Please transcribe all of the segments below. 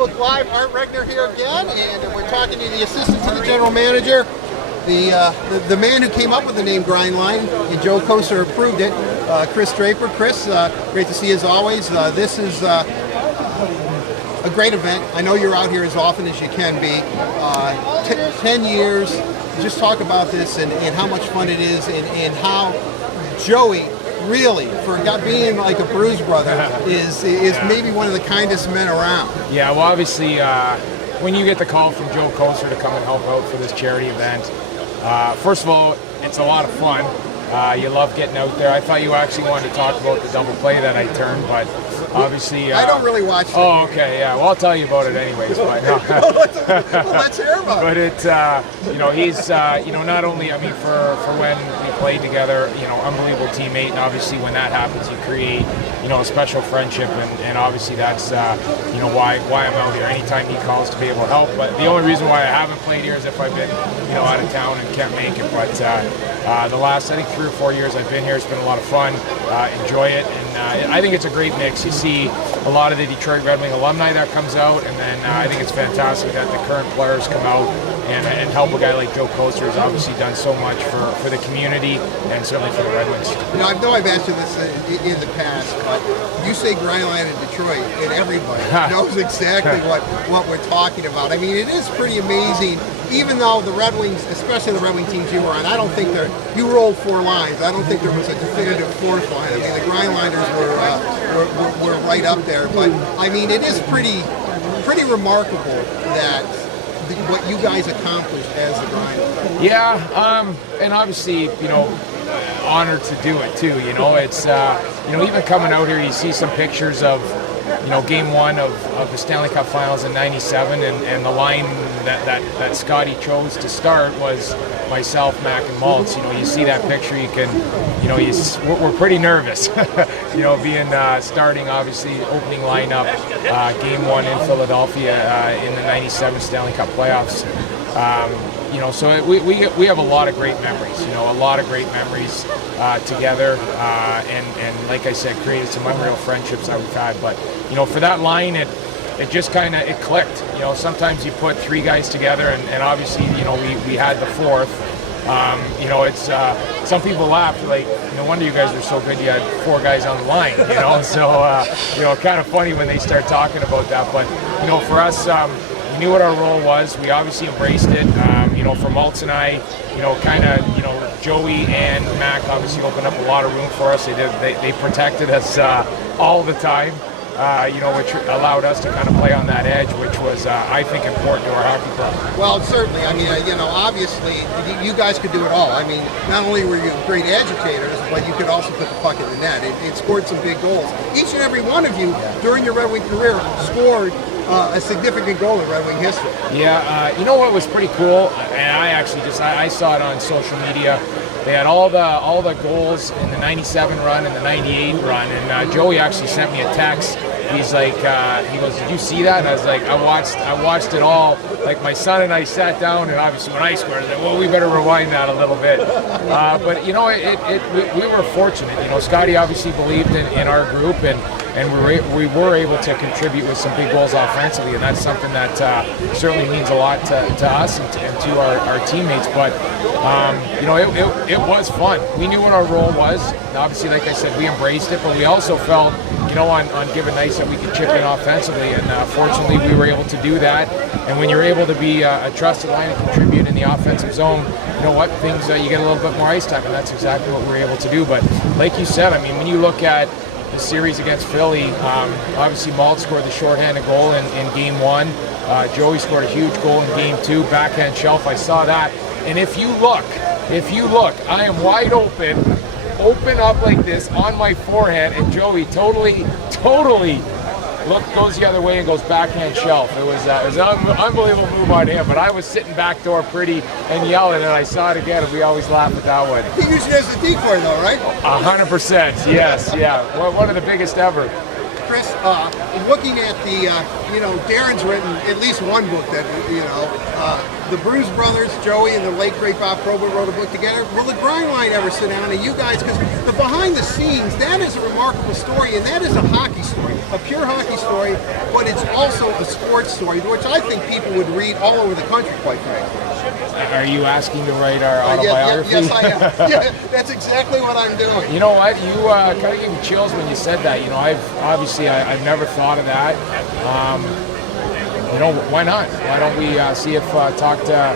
Facebook Live. Art Regner here again, and we're talking to the assistant to the general manager, the man who came up with the name Grindline. Joe Kosar approved it. Kris Draper. Kris, great to see you as always. This is a great event. I know you're out here as often as you can be. 10 years. Just talk about this and how much fun it is, and how Joey, really, for being like a Bruise brother, is maybe one of the kindest men around. Yeah, well, obviously, when you get the call from Joe Kosar to come and help out for this charity event, first of all, it's a lot of fun. You love getting out there. I thought you actually wanted to talk about the double play that I turned, but obviously... I don't really watch it. Oh, okay, yeah. Well, I'll tell you about it anyways. But, no. Well, let's hear about it. But it's, he's, not only, for when we played together, unbelievable teammate, and obviously when that happens, you create, a special friendship, and obviously that's, why I'm out here anytime he calls to be able to help. But the only reason why I haven't played here is if I've been, out of town and can't make it. But the last, I think, 3 or 4 years I've been here, it's been a lot of fun. Enjoy it, and I think it's a great mix. You see a lot of the Detroit Red Wing alumni that comes out, and then I think it's fantastic that the current players come out and help a guy like Joe Kosar, who's obviously done so much for the community and certainly for the Red Wings. I know I've asked you this in the past, but you say Grindline in Detroit, and everybody knows exactly what we're talking about. It is pretty amazing. Even though the Red Wings, especially the Red Wing teams you were on, I don't think you rolled 4 lines. I don't think there was a definitive 4th line. The Grindliners were right up there. But it is pretty remarkable that what you guys accomplished as the Grindliners. Yeah, and obviously, honored to do it too. It's even coming out here, you see some pictures of Game 1 of the Stanley Cup Finals in '97, and the line that Scotty chose to start was myself, Mac, and Maltz. You see that picture, you can, we're pretty nervous, being starting obviously opening lineup, Game 1 in Philadelphia in the '97 Stanley Cup playoffs. So we have a lot of great memories, together, and like I said, created some unreal friendships that we've had. But, for that line, it just kind of, it clicked. Sometimes you put 3 guys together, and obviously, we had the 4th. It's, some people laugh, like, no wonder you guys are so good, you had 4 guys on the line, so, kind of funny when they start talking about that. But, for us, we knew what our role was. We obviously embraced it. For Maltz and I, Joey and Mac obviously opened up a lot of room for us. They protected us all the time, which allowed us to kind of play on that edge, which was, I think, important to our hockey club. Well, certainly. Obviously, you guys could do it all. Not only were you great educators, but you could also put the puck in the net. It scored some big goals. Each and every one of you, during your Red Wing career, scored a significant goal in Red Wing history. Yeah, what was pretty cool, and I actually I saw it on social media. They had all the goals in the '97 run and the '98 run, and Joey actually sent me a text. He's like, he goes, "Did you see that?" And I was like, I watched it all. Like, my son and I sat down, and obviously when I scored, I was like, well, we better rewind that a little bit. But we were fortunate. Scotty obviously believed in our group, and we were able to contribute with some big goals offensively, and that's something that certainly means a lot to us and to our teammates. But it was fun. We knew what our role was. Obviously, like I said, we embraced it, but we also felt, on given nights that we could chip in offensively, and fortunately we were able to do that. And when you're able to be a trusted line and contribute in the offensive zone, things you get a little bit more ice time, and that's exactly what we were able to do. But like you said, when you look at the series against Philly, obviously Maltz scored the shorthanded goal in Game 1. Joey scored a huge goal in Game 2, backhand shelf. I saw that. And if you look, I am wide open up like this on my forehead, and Joey totally goes the other way and goes backhand shelf. It was an unbelievable move by him, but I was sitting backdoor pretty and yelling, and I saw it again, and we always laugh at that one. He used it as a decoy though, right? 100%, yes, yeah. One of the biggest ever. Kris, looking at the, Darren's written at least one book that, the Bruise Brothers, Joey and the late great Bob Probert wrote a book together. Will the Grind Line ever sit down and you guys, because the behind the scenes, that is a remarkable story, and that is a hockey story, a pure hockey story, but it's also a sports story, which I think people would read all over the country, quite frankly. Are you asking to write our autobiography? Yes, I am. Yeah, that's exactly what I'm doing. You know what? You kind of gave me chills when you said that. I've never thought of that. Why not? Why don't we see if talk to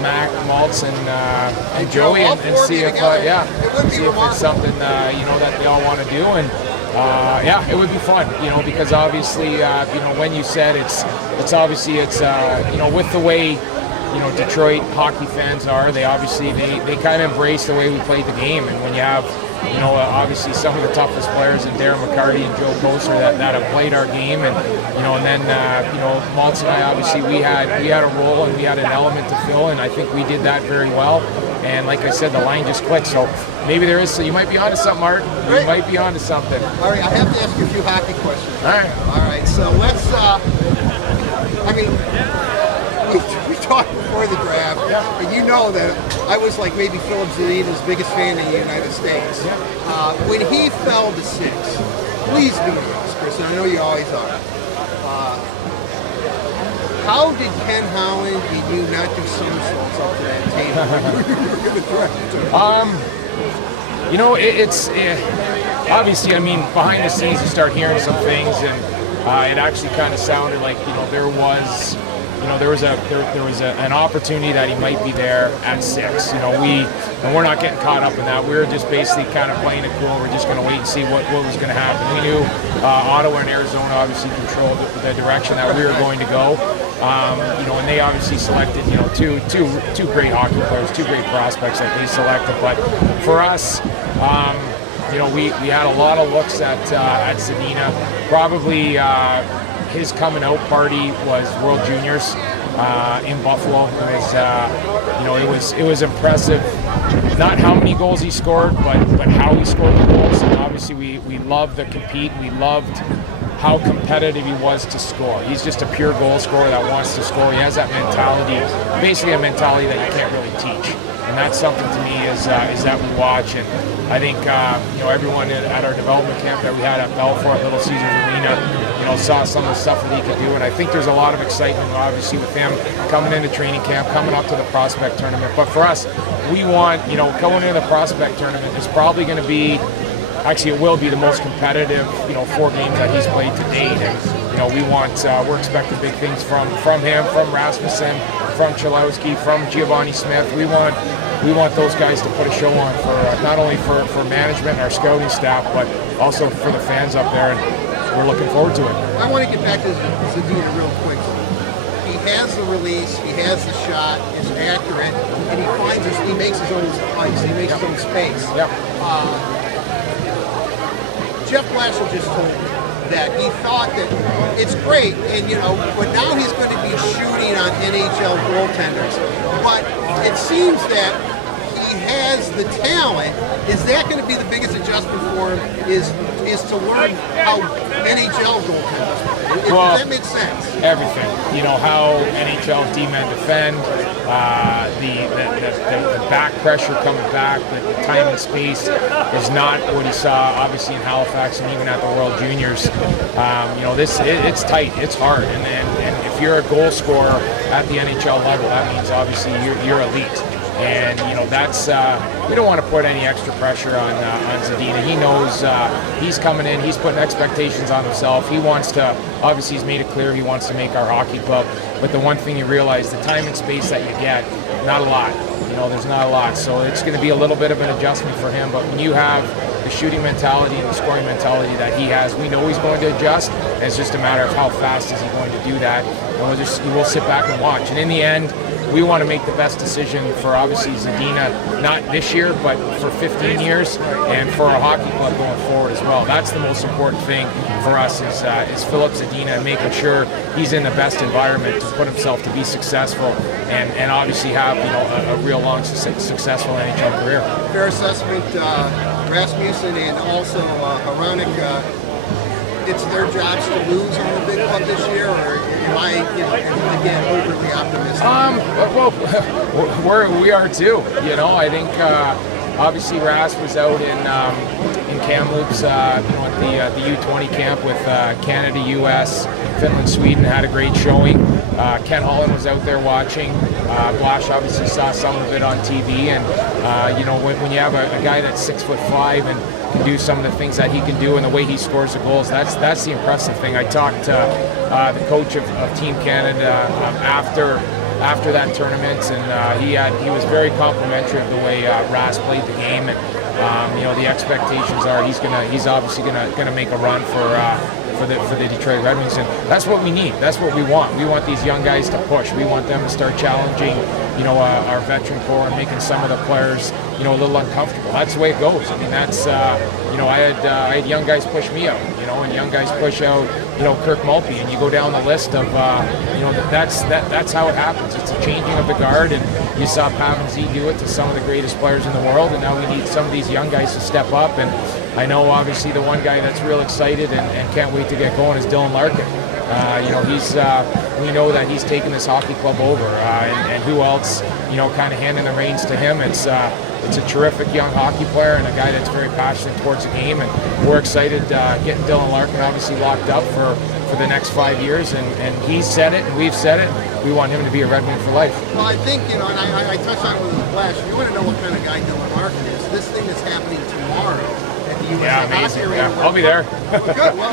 Mac, Maltz, and Joey and see if see if it's something that they all want to do, and it would be fun. Because obviously when you said it's with the way Detroit hockey fans are, they kind of embrace the way we played the game, and when you have obviously some of the toughest players in Darren McCarty and Joe Koser that have played our game, and then Maltz and I, obviously we had a role and we had an element to fill, and I think we did that very well. And like I said, the line just clicked. So maybe there is. So you might be onto something, Art. You might be onto something. All right, I have to ask you a few hockey questions. All right. So let's. We talked before the draft, and you know that I was like maybe Philip Zadina's biggest fan in the United States. When he fell to 6, please be honest, Chris, and I know you always are. How did Ken Holland and you not do somersaults up to that table when you were going to draft? It's obviously, behind the scenes you start hearing some things, and it actually kind of sounded like there was an opportunity that he might be there at 6. We're not getting caught up in that. We were just basically kind of playing it cool. We're just going to wait and see what was going to happen. We knew Ottawa and Arizona obviously controlled the direction that we were going to go. And they obviously selected two great hockey players, two great prospects that they selected. But for us, we had a lot of looks at Zadina. Probably his coming out party was World Juniors in Buffalo. It was impressive. Not how many goals he scored, but how he scored the goals. And obviously we loved the compete. We loved how competitive he was to score. He's just a pure goal scorer that wants to score. He has that mentality, basically a mentality that you can't really teach. And that's something to me is that we watch. And I think everyone at our development camp that we had at Belfort, Little Caesars Arena, saw some of the stuff that he could do. And I think there's a lot of excitement, obviously, with him coming into training camp, coming up to the prospect tournament. But for us, we want, going into the prospect tournament is probably going to be, actually it will be the most competitive, 4 games that he's played to date. And, we're expecting big things from him, from Rasmussen, from Chalowski, from Giovanni Smith. We want those guys to put a show on for not only for management and our scouting staff, but also for the fans up there. And we're looking forward to it. I want to get back to Zadina real quick. He has the release, he has the shot, it's accurate, and he makes his own ice, he makes his own space. Yep. Jeff Blashill just told me that he thought that it's great, and but now he's going to be shooting on NHL goaltenders. But it seems that he has the talent. Is that going to be the biggest adjustment for him? Is to learn how NHL goaltenders play? Does that make sense? Everything. How NHL D-men defend, the back pressure coming back, the time and space is not what he saw obviously in Halifax and even at the World Juniors. It's tight, it's hard, and if you're a goal scorer at the NHL level, that means obviously you're elite. And that's we don't want to put any extra pressure on Zadina. He knows he's coming in. He's putting expectations on himself. He wants to. Obviously, he's made it clear he wants to make our hockey club. But the one thing you realize, the time and space that you get, not a lot. There's not a lot. So it's going to be a little bit of an adjustment for him. But when you have the shooting mentality and the scoring mentality that he has, we know he's going to adjust. It's just a matter of how fast is he going to do that. And we'll sit back and watch. And in the end, we want to make the best decision for obviously Zadina, not this year, but for 15 years, and for our hockey club going forward as well. That's the most important thing for us is Philip Zadina and making sure he's in the best environment to put himself to be successful and obviously have a real long successful NHL career. Fair assessment, Rasmussen and also Hronek it's their jobs to lose on the big club this year, or am I, again, overly optimistic? Well, we are too. I think obviously Ras was out in Kamloops, at the U20 camp with Canada, U.S., Finland, Sweden, had a great showing. Ken Holland was out there watching. Blash obviously saw some of it on TV, and when you have a guy that's 6'5" and can do some of the things that he can do and the way he scores the goals, that's the impressive thing. I talked to the coach of Team Canada after that tournament, and he was very complimentary of the way Ras played the game. And the expectations are he's obviously gonna make a run for the Detroit Red Wings, and that's what we need. That's what we want. We want these young guys to push. We want them to start challenging, our veteran core and making some of the players, a little uncomfortable. That's the way it goes. I mean, that's I had young guys push me out, and young guys push out, Kirk Mulkey, and you go down the list of, that's how it happens. It's a changing of the guard, and you saw Pavan Z do it to some of the greatest players in the world, and now we need some of these young guys to step up. And I know obviously the one guy that's real excited and can't wait to get going is Dylan Larkin. We know that he's taken this hockey club over, and who else, kind of handing the reins to him. It's a terrific young hockey player and a guy that's very passionate towards the game, and we're excited getting Dylan Larkin obviously locked up for the next 5 years, and he's said it and we've said it. We want him to be a Red Wing for life. Well, I think, and I touched on it with the Flash, if you want to know what kind of guy Dylan Larkin is, this thing is happening tomorrow. Yeah, amazing. Yeah, I'll be there. Good. Well,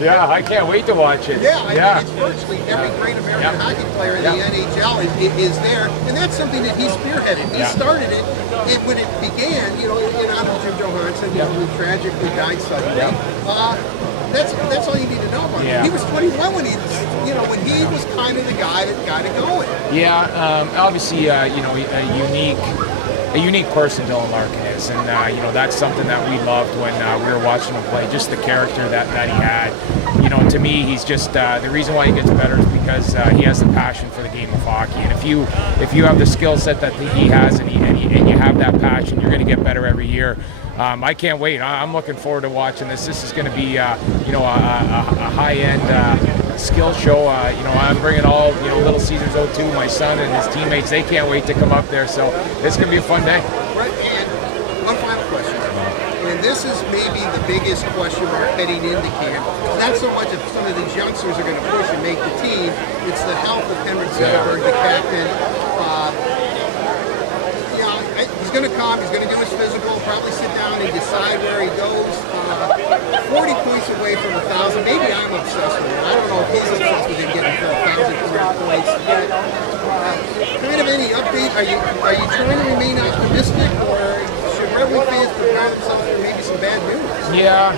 yeah, I can't wait to watch it. Yeah, it's virtually every great American hockey player in the NHL is there, and that's something that he spearheaded. He started it when it began, in honor of Jim Johansson, who tragically died suddenly. That's all you need to know about him. He was 21 when he was kind of the guy that got it going. Yeah, obviously, a unique person Dylan Larkin is, and that's something that we loved when we were watching him play. Just the character that he had. To me, he's just the reason why he gets better is because he has the passion for the game of hockey. And if you have the skill set that he has, and you have that passion, you're going to get better every year. I can't wait. I'm looking forward to watching this. This is going to be a high-end skill show. I'm bringing all Little Caesars 02, my son and his teammates. They can't wait to come up there. So it's going to be a fun day. Right, and one final question. And this is maybe the biggest question mark heading into camp. Not so much if some of these youngsters are going to push and make the team. It's the health of Henrik Zetterberg, the captain. He's going to come. He's going to do his physical. Probably sit down and decide where he goes. 40 points away from 1,000. Maybe I'm obsessed with it. I don't know if he's obsessed with him getting to 1,000 points. Kind of any update? Are you trying to remain optimistic, or should Red Wing fans prepare themselves for maybe some bad news? Yeah,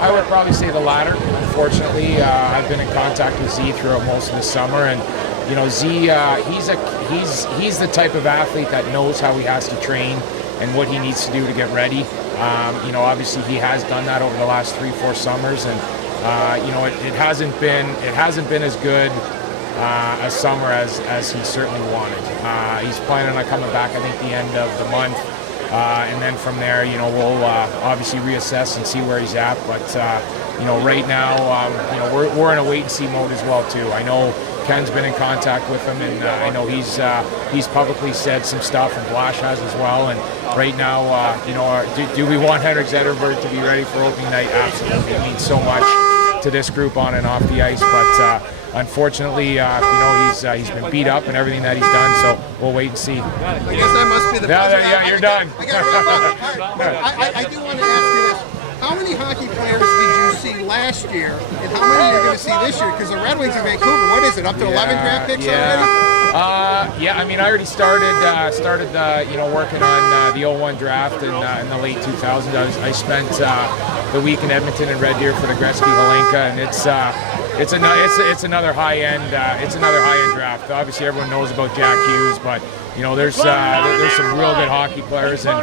I would probably say the latter. Unfortunately, I've been in contact with Z throughout most of the summer, and Z, he's the type of athlete that knows how he has to train and what he needs to do to get ready. Obviously he has done that over the last 3-4 summers, and it hasn't been as good a summer as he certainly wanted. He's planning on coming back, I think, the end of the month, and then from there, we'll obviously reassess and see where he's at. But right now, we're in a wait and see mode as well too. I know Ken's been in contact with him, and I know he's publicly said some stuff, and Blash has as well. And right now, do we want Henrik Zetterberg to be ready for opening night? Absolutely. It means so much to this group on and off the ice, but unfortunately, he's been beat up and everything that he's done. So we'll wait and see. I guess that must be the. Yeah, you're done. I do want to ask you this. How many hockey players did you see last year, and how many are you going to see this year? Because the Red Wings in Vancouver, what is it, up to 11 draft picks already? I mean, I already started working on the 01 draft in the late 2000s. I spent the week in Edmonton and Red Deer for the Gretzky-Holinka, and it's another high-end draft. Obviously, everyone knows about Jack Hughes, but there's some real good hockey players, and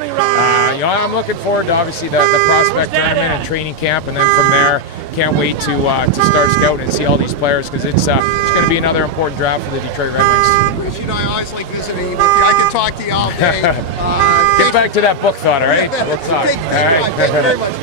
I'm looking forward to obviously the prospect tournament and training camp, and then from there, can't wait to start scouting and see all these players, because it's going to be another important draft for the Detroit Red Wings. I always like visiting with you. I could talk to you all day. Get back to that book thought, all right? Book thought. Thank you very much.